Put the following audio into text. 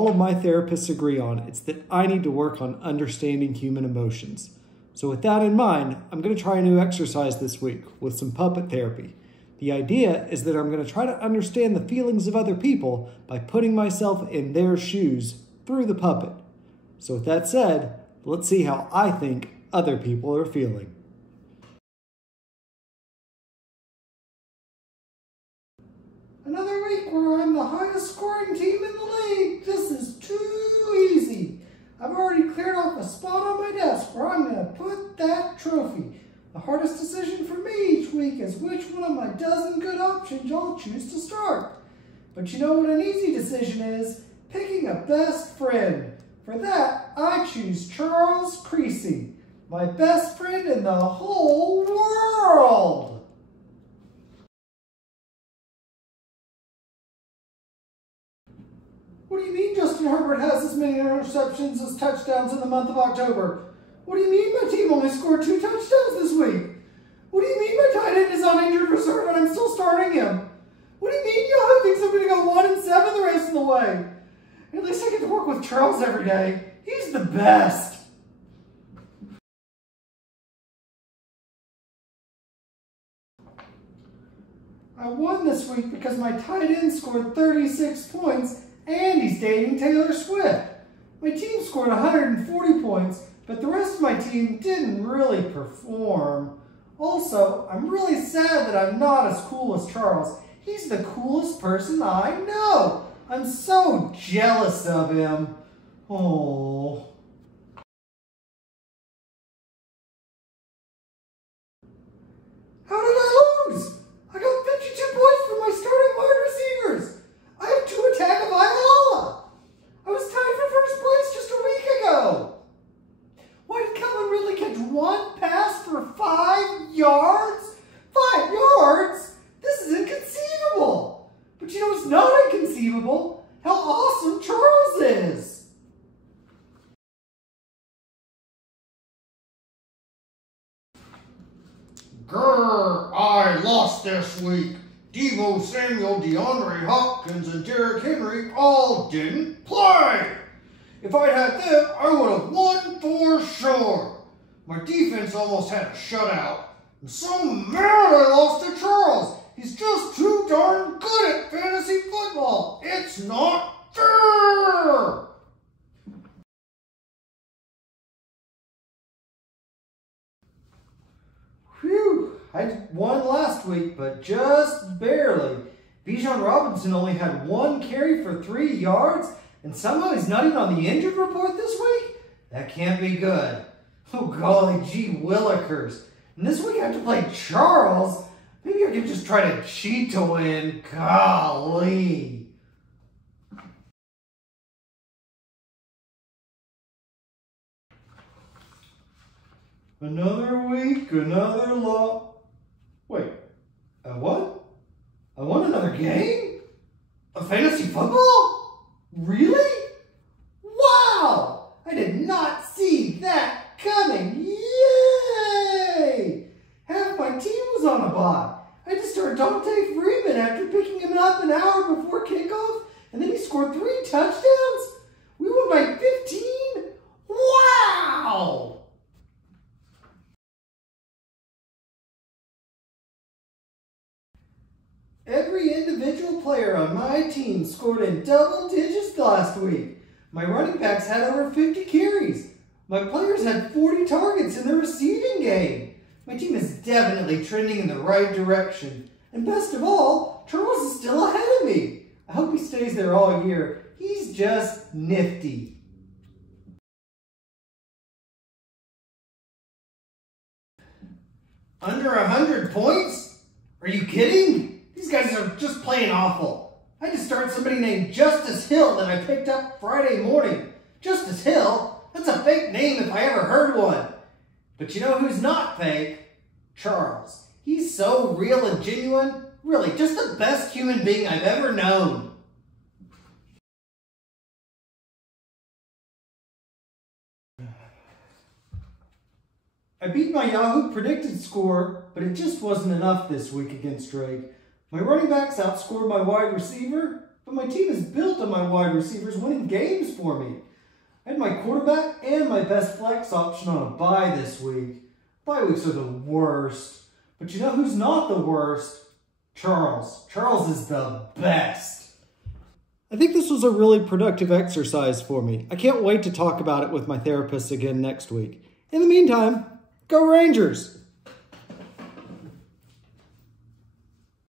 all of my therapists agree on. It's that I need to work on understanding human emotions. So with that in mind, I'm going to try a new exercise this week with some puppet therapy. The idea is that I'm going to try to understand the feelings of other people by putting myself in their shoes through the puppet. So with that said, let's see how I think other people are feeling. Another week where I'm the highest scoring team in the league. This is too easy. I've already cleared off a spot on my desk where I'm going to put that trophy. The hardest decision for me each week is which one of my dozen good options I'll choose to start. But you know what an easy decision is? Picking a best friend. For that, I choose Charles Creasy, my best friend in the whole world. What do you mean Justin Herbert has as many interceptions as touchdowns in the month of October? What do you mean my team only scored 2 touchdowns this week? What do you mean my tight end is on injured reserve and I'm still starting him? What do you mean Yahoo thinks I'm going to go 1-7 the rest of the way? At least I get to work with Charles every day. He's the best. I won this week because my tight end scored 36 points and he's dating Taylor Swift. My team scored 140 points, but the rest of my team didn't really perform. Also, I'm really sad that I'm not as cool as Charles. He's the coolest person I know. I'm so jealous of him. Oh. How did I lose? I got 52 points from my starting wide receivers. I have 2 attack of Ayala. I was tied for first place just a week ago. Why did Calvin Ridley catch 1 pass for 5 yards? 5 yards? This is inconceivable. But you know what's not inconceivable? How awesome Charles is. Grr, I lost this week. Deebo Samuel, DeAndre Hopkins, and Derrick Henry all didn't play. If I'd had them, I would have won for sure. My defense almost had a shutout. I'm so mad I lost to Charles. He's just too darn good at fantasy football. It's not fair. Whew, I won last week, but just barely. Bijan Robinson only had 1 carry for 3 yards, and somehow he's not even on the injured report this week? That can't be good. Oh golly gee willikers. And this week I have to play Charles. Maybe I can just try to cheat to win. Golly. Another week, another loss. Wait, I won? I won another game? A fantasy football? Really? Wow! I did not see that coming. Yay! Half my team was on a bye. I just started Dante Freeman after picking him up an hour before kickoff, and then he scored 3 touchdowns. We won by 15? Wow! Every individual player on my team scored in double digits last week. My running backs had over 50 carries. My players had 40 targets in the receiving game. My team is definitely trending in the right direction. And best of all, Charles is still ahead of me. I hope he stays there all year. He's just nifty. Under 100 points? Are you kidding? These guys are just playing awful. I had to start somebody named Justice Hill that I picked up Friday morning. Justice Hill? That's a fake name if I ever heard one. But you know who's not fake? Charles. He's so real and genuine. Really, just the best human being I've ever known. I beat my Yahoo predicted score, but it just wasn't enough this week against Drake. My running backs outscored my wide receiver, But my team is built on my wide receivers winning games for me. I had my quarterback and my best flex option on a bye this week. Bye weeks are the worst. But you know who's not the worst? Charles. Charles is the best. I think this was a really productive exercise for me. I can't wait to talk about it with my therapist again next week. In the meantime, go Rangers!